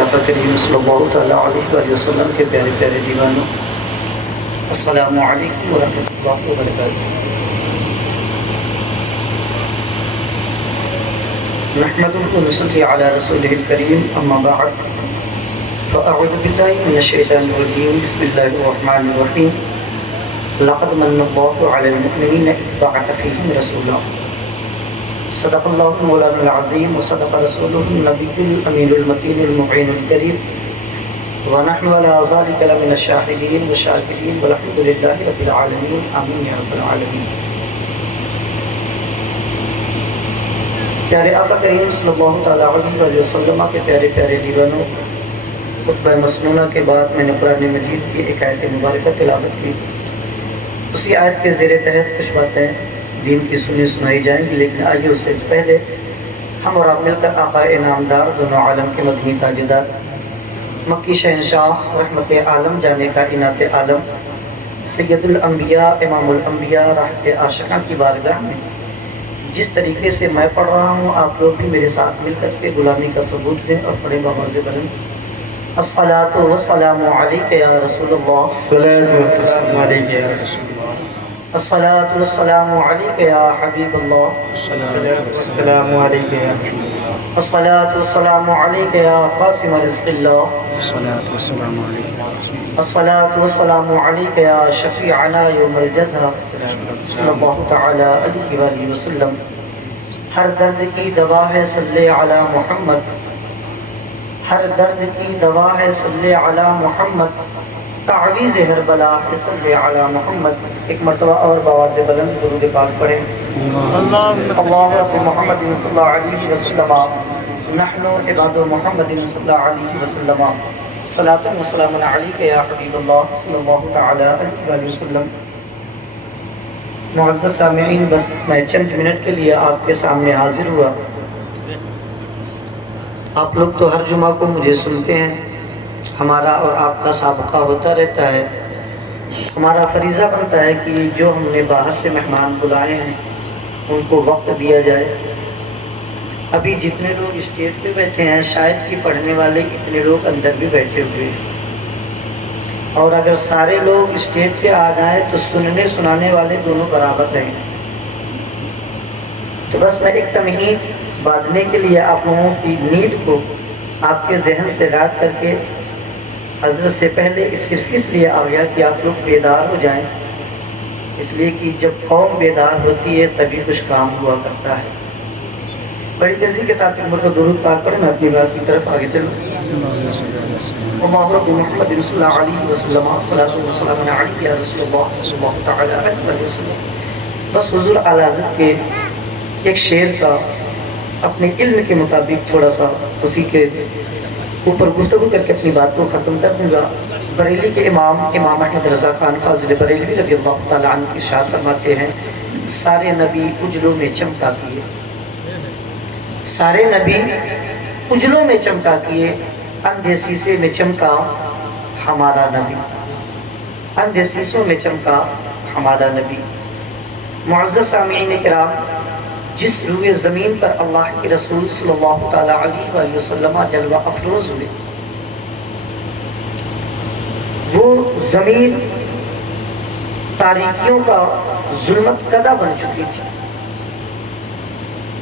آقا کریم صلی اللہ تعالیٰ علیہ وآلہ وسلم کے پیارے پیارے دیوانوں، السلام علیکم ورحمۃ اللہ وبرکاتہ۔ نحمده ونصلي على رسوله الكريم، اما بعد فاعوذ بالله من الشیطان الرجیم، بسم اللہ الرحمن الرحیم۔ لقد من الله على المؤمنین اذ بعث فیہم رسولا، صدق اللہ مولانا العظیم وصدق رسولہ النبی الامین المتین المعین الکریم، ونحن على ذلك لمن الشاہدین والشاکرین والحمد للہ رب العالمین، آمین یا رب العالمین۔ پیارے آقا کریم صلی اللہ تعالیٰ علیہ وآلہ وسلم کے پیارے پیارے دیوانوں، خطبہ مسنونہ کے بعد میں نے قرآن مجید کی ایک آیت مبارکہ تلاوت کی۔ اسی آیت کے زیر تحت کچھ باتیں دین کی سنائی جائیں گی، لیکن آئیے اس سے پہلے ہم اور آپ مل کر آقا انعامدار دونوں عالم کے مدنی تاجدار مکی شہنشاہ رحمت عالم جانے کا عنایت عالم سید الانبیاء امام الانبیاء راحت عاشقاں کی بارگاہ میں جس طریقے سے میں پڑھ رہا ہوں، آپ لوگ بھی میرے ساتھ مل کر کے غلامی کا ثبوت دیں اور پڑھیں بآواز بلند۔ الصلاۃ والسلام علیک یا رسول اللہ، السلام علیکم یا رسول اللہ، الصلاۃ والسلام علیک یا حبیب اللہ، السلام علیکم یا حبیب اللہ، الصلاۃ والسلام علیک یا قاسم رزق اللہ، الصلاۃ والسلام علیکم یا رسول اللہ، الصلاۃ والسلام علیک یا شفیعنا یوم الجزا صلی اللہ تعالی علیہ وآلہ وسلم۔ ہر درد کی دوا ہے صلی علی محمد، ہر درد کی دوا ہے صلی علی محمد، تعویذ ہر بلا ہے صلی علی محمد۔ ایک مرتبہ اور بآواز بلند درود پاک پڑھیں۔ اللہم محمد صلی اللہ علیہ وسلم، نحن عباد محمد صلی اللہ علیہ وسلم، صلاۃ و سلام علیک یا حبیب اللہ صلی اللہ تعالی علیہ وآلہ وسلم۔ معزز سامعین، بس میں چند منٹ کے لیے آپ کے سامنے حاضر ہوا۔ آپ لوگ تو ہر جمعہ کو مجھے سنتے ہیں، ہمارا اور آپ کا سابقہ ہوتا رہتا ہے۔ ہمارا فریضہ بنتا ہے کہ جو ہم نے باہر سے مہمان بلائے ہیں ان کو وقت دیا جائے۔ ابھی جتنے لوگ اسٹیج پہ بیٹھے ہیں، شاید کہ پڑھنے والے اتنے لوگ اندر بھی بیٹھے ہوئے ہیں، اور اگر سارے لوگ اسٹیج پہ آ جائیں تو سننے سنانے والے دونوں برابر رہیں۔ تو بس میں ایک تمہید باندھنے کے لیے آپ لوگوں کی نیڈ کو آپ کے ذہن سے رد کر کے حضرت سے پہلے صرف اس لیے آ گیا کہ آپ لوگ بیدار ہو جائیں، اس لیے کہ جب قوم بیدار ہوتی ہے تبھی کچھ کام ہوا کرتا ہے۔ بڑی تیزی کے ساتھ عمر کو درود پاک پڑھیں، میں اپنی بات کی طرف آگے چلوں۔ اللہ رب محمد صلی اللہ علیہ وسلم، صلاۃ و سلام علیک یا رسول اللہ صلی اللہ تعالی علیہ وسلم۔ بس حضور اعلی حضرت کے ایک شعر کا اپنے علم کے مطابق تھوڑا سا اسی کے اوپر گفتگو کر کے اپنی بات کو ختم کر دوں گا۔ بریلی کے امام احمد رضا خان فاضل بریلوی رضی اللہ تعالیٰ عنہ ارشاد فرماتے ہیں، سارے نبی اجلوں میں چمکا کیے، سارے نبی اجلوں میں چمکا کیے، اندھے سیسے میں چمکا ہمارا نبی، اندھے سیسوں میں چمکا ہمارا نبی۔ معزز سامعین کرام، جس روئے زمین پر اللہ کے رسول صلی اللہ تعالیٰ علیہ وآلہ وسلم جلوہ افروز ہوئے، وہ زمین تاریکیوں کا ظلمت کدہ بن چکی تھی۔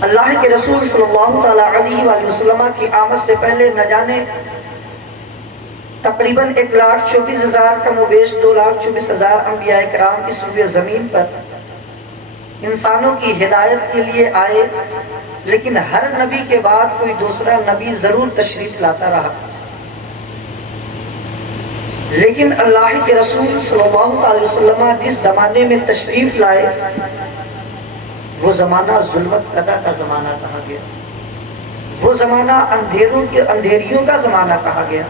اللہ کے رسول صلی اللہ تعالیٰ علیہ وآلہ وسلم کی آمد سے پہلے نہ جانے تقریباً 1,24,000 کم و بیش 2,24,000 انبیاء کرام اس روئے زمین پر انسانوں کی ہدایت کے لیے آئے، لیکن ہر نبی کے بعد کوئی دوسرا نبی ضرور تشریف لاتا رہا، لیکن اللہ کے رسول صلی اللہ علیہ وسلم جس زمانے میں تشریف لائے وہ زمانہ ظلمت قدہ کا زمانہ کہا گیا، وہ زمانہ اندھیریوں کا زمانہ کہا گیا۔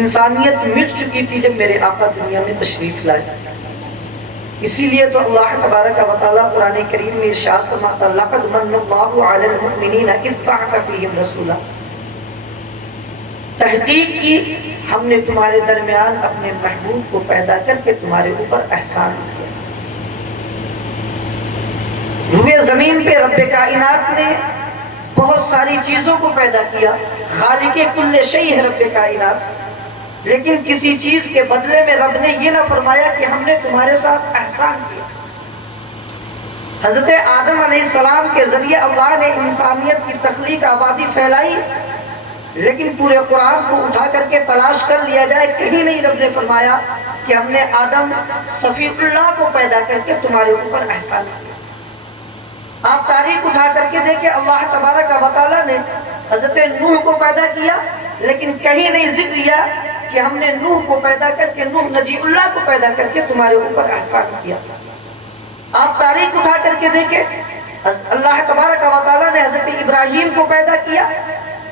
انسانیت مٹ چکی تھی جب میرے آقا دنیا میں تشریف لائے۔ اسی لیے تو اللہ تبارک و تعالیٰ قرآن کریم میں ارشاد فرماتا، لقد من اللہ علی المؤمنین اذ بعث فیہم رسولا، تحقیق کی ہم نے تمہارے درمیان اپنے محبوب کو پیدا کر کے تمہارے اوپر احسان کیا۔ روئے زمین پہ رب کائنات نے بہت ساری چیزوں کو پیدا کیا، خالق کل شیء ہے رب کائنات، لیکن کسی چیز کے بدلے میں رب نے یہ نہ فرمایا کہ ہم نے تمہارے ساتھ احسان کیا۔ حضرت آدم علیہ السلام کے ذریعے اللہ نے انسانیت کی تخلیق آبادی پھیلائی، لیکن پورے قرآن کو اٹھا کر کے تلاش کر لیا جائے، کہیں نہیں رب نے فرمایا کہ ہم نے آدم صفی اللہ کو پیدا کر کے تمہارے اوپر احسان کیا۔ آپ تاریخ اٹھا کر کے دیکھیں، اللہ تبارک و تعالیٰ نے حضرت نوح کو پیدا کیا، لیکن کہیں نہیں ذکر کیا کہ ہم نے نوح کو پیدا کر کے، نوح نجی اللہ کو پیدا کر کے تمہارے اوپر احسان کیا۔ آپ تاریخ اٹھا کر کے دیکھیں، اللہ تبارک و تعالیٰ نے حضرت ابراہیم کو پیدا کیا،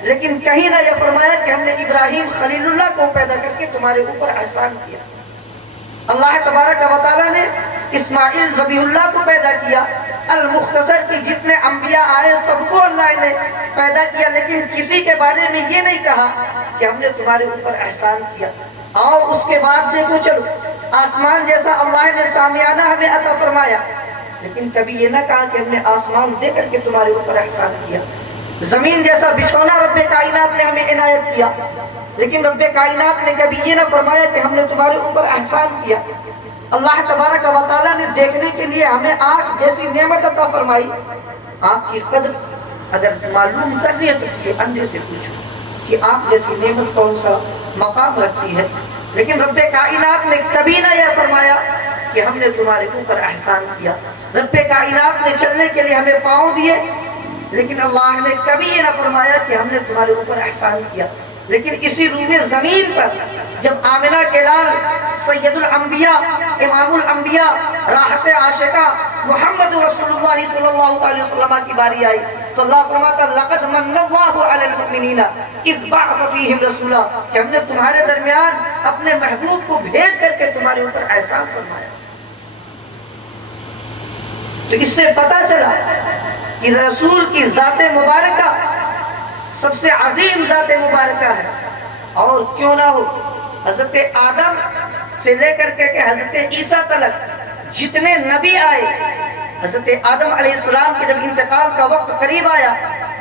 لیکن کہیں نہ یہ فرمایا کہ ہم نے ابراہیم خلیل اللہ کو پیدا کر کے تمہارے اوپر احسان کیا۔ اللہ تبارک و تعالیٰ نے اسماعیل ذبیح اللہ کو پیدا کیا، المختصر کی جتنے انبیاء آئے سب کو اللہ نے پیدا کیا، لیکن کسی کے بارے میں یہ نہیں کہا کہ ہم نے تمہارے اوپر احسان کیا۔ اور اس کے بعد دیکھو چلو، آسمان جیسا اللہ نے سامیانہ ہمیں عطا فرمایا، لیکن کبھی یہ نہ کہا کہ ہم نے آسمان دے کر کے تمہارے اوپر احسان کیا۔ زمین جیسا بچھونا رب کائنات نے ہمیں عنایت کیا، لیکن رب کائنات نے کبھی یہ نہ فرمایا کہ ہم نے تمہارے اوپر احسان کیا۔ اللہ تبارک و تعالیٰ نے دیکھنے کے لیے ہمیں آنکھ جیسی نعمت عطا فرمائی۔ آنکھ کی قدر اگر معلوم کرنی ہے تو کسی اندھے سے پوچھو کہ آنکھ جیسی نعمت کون سا مقام رکھتی ہے، لیکن رب کائنات نے کبھی نہ یہ فرمایا کہ ہم نے تمہارے اوپر احسان کیا۔ رب کائنات نے چلنے کے لیے ہمیں پاؤں دیے، لیکن اللہ نے کبھی یہ نہ فرمایا کہ ہم نے تمہارے اوپر احسان کیا۔ لیکن اسی روئے زمین پر جب آمنہ کے لال سید الانبیاء، امام الانبیاء، راحت عاشقہ محمد رسول اللہ صلی اللہ علیہ وسلم کی باری آئی تو اللہ فرماتا لقد من اللہ علی المؤمنین اذ بعث فیہم رسولا، کہ ہم نے تمہارے درمیان اپنے محبوب کو بھیج کر کے تمہارے اوپر احسان فرمایا۔ تو اس سے پتہ چلا کہ رسول کی ذات مبارکہ سب سے عظیم ذات مبارکہ ہے، اور کیوں نہ ہو حضرت آدم سے لے کر کے حضرت عیسیٰ تلک جتنے نبی آئے، حضرت آدم علیہ السلام کے جب انتقال کا وقت قریب آیا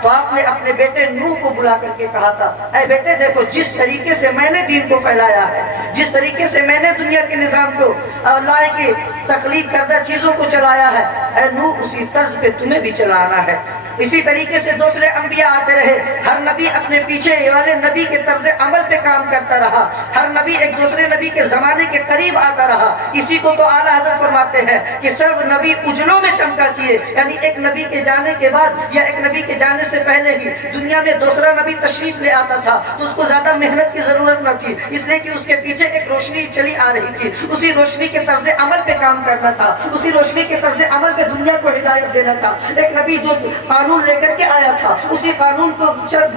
تو آپ نے اپنے بیٹے نوح کو بلا کر کے کہا تھا، اے بیٹے دیکھو جس طریقے سے میں نے دین کو پھیلایا ہے، جس طریقے سے میں نے دنیا کے نظام کو، اللہ کی تخلیق کردہ چیزوں کو چلایا ہے، اے نوح اسی طرز پہ تمہیں بھی چلانا ہے۔ اسی طریقے سے دوسرے انبیاء آتے رہے، ہر نبی اپنے پیچھے والے نبی کے طرز عمل پہ کام کرتا رہا، ہر نبی ایک دوسرے نبی کے زمانے کے قریب آتا رہا۔ اسی کو تو اعلیٰ حضرت فرماتے ہیں کہ سب نبی اجلوں میں چمکا کیے، یعنی ایک نبی کے جانے کے بعد یا ایک نبی کے جانے سے پہلے ہی دنیا میں دوسرا نبی تشریف لے آتا تھا تو اس کو زیادہ محنت کی ضرورت نہ تھی، اس لیے کہ اس کے پیچھے ایک روشنی چلی آ رہی تھی، اسی روشنی کے طرز عمل پہ کام کرنا تھا، اسی روشنی کے طرز عمل پہ دنیا کو ہدایت دینا تھا۔ ایک نبی جو قانون لے کر کے آیا تھا، اسی قانون کو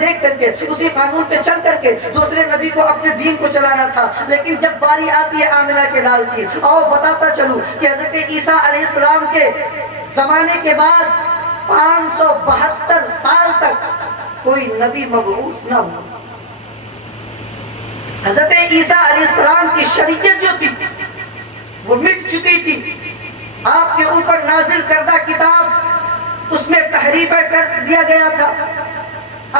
دیکھ کر کے، اسی قانون پہ چل کر کے دوسرے نبی کو اپنے دین کو چلانا تھا۔ لیکن جب باری آتی ہے آمنہ کے لال کی، اور بتاتا چلوں کہ حضرت عیسیٰ علیہ السلام کے زمانے کے بعد 572 سال تک کوئی نبی مبعوث نہ ہوا۔ حضرت عیسیٰ علیہ السلام کی شریعت جو تھی وہ مٹ چکی تھی، آپ کے اوپر نازل کردہ کتاب اس میں تحریف کر دیا گیا تھا،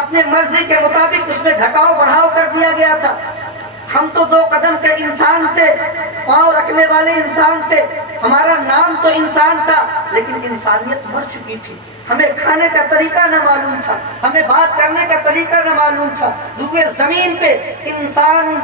اپنے مرضی کے مطابق اس میں گھٹاؤ بڑھاؤ کر دیا گیا تھا۔ ہم تو 2 قدم کے انسان تھے، پاؤں رکھنے والے انسان تھے، ہمارا نام تو انسان تھا، لیکن انسانیت مر چکی تھی۔ ہمیں کھانے کا طریقہ نہ معلوم تھا، ہمیں بات کرنے کا طریقہ نہ معلوم تھا۔ روئے زمین پہ انسان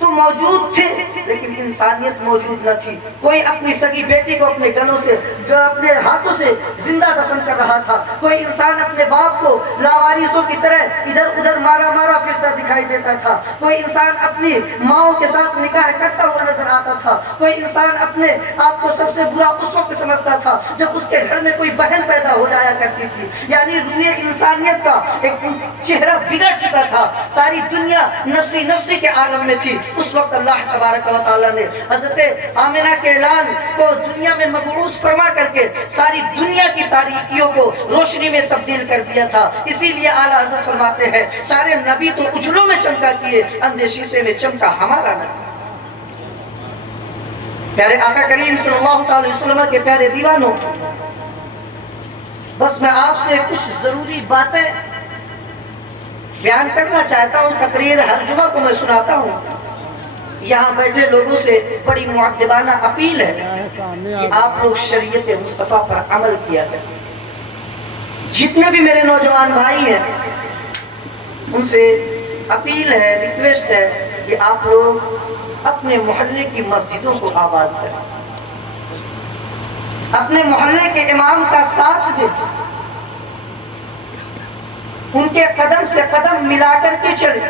تو موجود تھے لیکن انسانیت موجود نہ تھی۔ کوئی اپنی سگی بیٹی کو اپنے گلوں سے، اپنے ہاتھوں سے زندہ دفن کر رہا تھا، کوئی انسان اپنے باپ کو لاوارثوں کی طرح ادھر ادھر مارا مارا پھرتا دکھائی دیتا تھا، کوئی انسان اپنی ماؤں کے ساتھ نکاح کرتا ہوا نظر آتا تھا، کوئی انسان اپنے آپ کو سب سے برا اس وقت سمجھتا تھا جب اس کے گھر میں کوئی بہن پیدا ہو جایا کرتی تھی۔ یعنی روئے انسانیت کا ایک چہرہ بگڑ چکا تھا، ساری دنیا نفسی نفسی کے عالم میں تھی۔ اس وقت اللہ تبارک و تعالیٰ نے حضرت آمنہ کے لال کو دنیا میں مبعوث فرما کر کے ساری دنیا کی تاریکیوں کو روشنی میں تبدیل کر دیا تھا۔ اسی لیے اعلیٰ حضرت فرماتے ہیں سارے نبی تو اجلوں میں چمکا کیے، اندھے شیشے میں چمکا ہمارا نبی۔ پیارے آقا کریم صلی اللہ علیہ وسلم کے پیارے دیوانوں، بس میں آپ سے کچھ ضروری باتیں بیان کرنا چاہتا ہوں. تقریر ہر جمعہ کو میں سناتا ہوں. یہاں بیٹھے لوگوں سے بڑی مؤدبانہ اپیل ہے کہ آپ لوگ شریعت مصطفیٰ پر عمل کیا کریں. جتنے بھی میرے نوجوان بھائی ہیں ان سے اپیل ہے، ریکویسٹ ہے کہ آپ لوگ اپنے محلے کی مسجدوں کو آباد کریں، اپنے محلے کے امام کا ساتھ دیں، ان کے قدم سے قدم ملا کر کے چلیں.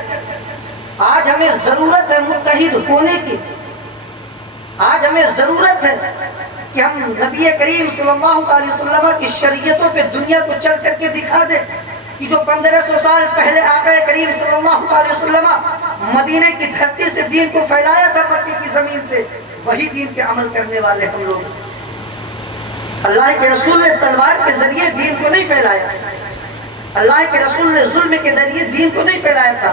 آج ہمیں ضرورت ہے متحد ہونے کی. آج ہمیں ضرورت ہے کہ ہم نبی کریم صلی اللہ علیہ وسلم کی شریعتوں پہ دنیا کو چل کر کے دکھا دیں کہ جو 1500 سال پہلے آقا کریم صلی اللہ علیہ وسلم مدینے کی دھرتی سے دین کو پھیلایا تھا، مکے کی زمین سے، وہی دین پہ عمل کرنے والے ہم لوگ. اللہ کے رسول نے تلوار کے ذریعے دین کو نہیں پھیلایا، اللہ کے رسول نے ظلم کے ذریعے دین کو نہیں پھیلایا تھا،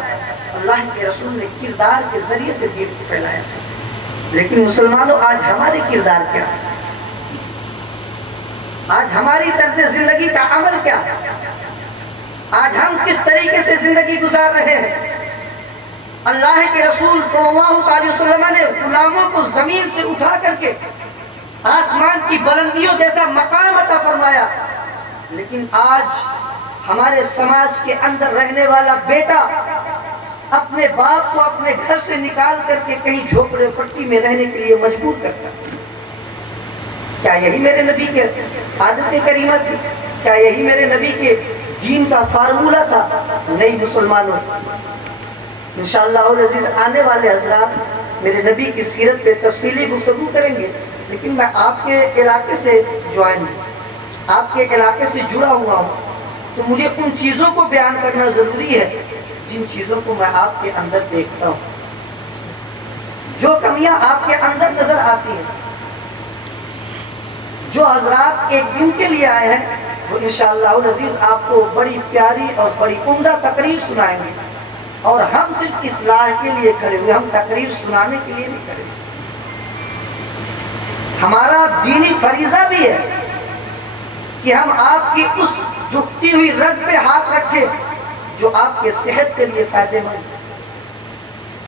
اللہ کے رسول نے کردار کے ذریعے سے دین کو پھیلایا تھا. لیکن مسلمانوں، آج ہمارے کردار کیا ہے؟ آج ہماری طرز زندگی کا عمل کیا ہے؟ آج ہم کس طریقے سے زندگی گزار رہے ہیں؟ اللہ کے رسول صلی اللہ علیہ وسلم نے غلاموں کو زمین سے اٹھا کر کے آسمان کی بلندیوں جیسا مقام عطا فرمایا. لیکن آج ہمارے سماج کے اندر رہنے والا بیٹا اپنے باپ کو اپنے گھر سے نکال کر کے کہیں جھوپڑے پٹی میں رہنے کے لیے مجبور کرتا ہے. کیا یہی میرے نبی کے عادت کریمہ تھی؟ کیا یہی میرے نبی کے دین کا فارمولہ تھا؟ نہیں مسلمانوں، انشاءاللہ العزیز آنے والے حضرات میرے نبی کی سیرت پہ تفصیلی گفتگو کریں گے. لیکن میں آپ کے علاقے سے جوائن ہوں، آپ کے علاقے سے جڑا ہوا ہوں، تو مجھے ان چیزوں کو بیان کرنا ضروری ہے جن چیزوں کو میں آپ کے اندر دیکھتا ہوں، جو کمیاں آپ کے اندر نظر آتی ہیں. جو حضرات ایک دن کے لیے آئے ہیں وہ انشاءاللہ العزیز آپ کو بڑی پیاری اور بڑی عمدہ تقریر سنائیں گے. اور ہم صرف اصلاح کے لیے کھڑے ہوئے، ہم تقریر سنانے کے لیے نہیں کھڑے. ہمارا دینی فریضہ بھی ہے کہ ہم آپ کی اس دکھتی ہوئی رگ پہ ہاتھ رکھیں جو آپ کے صحت کے لیے فائدہ مند ہے.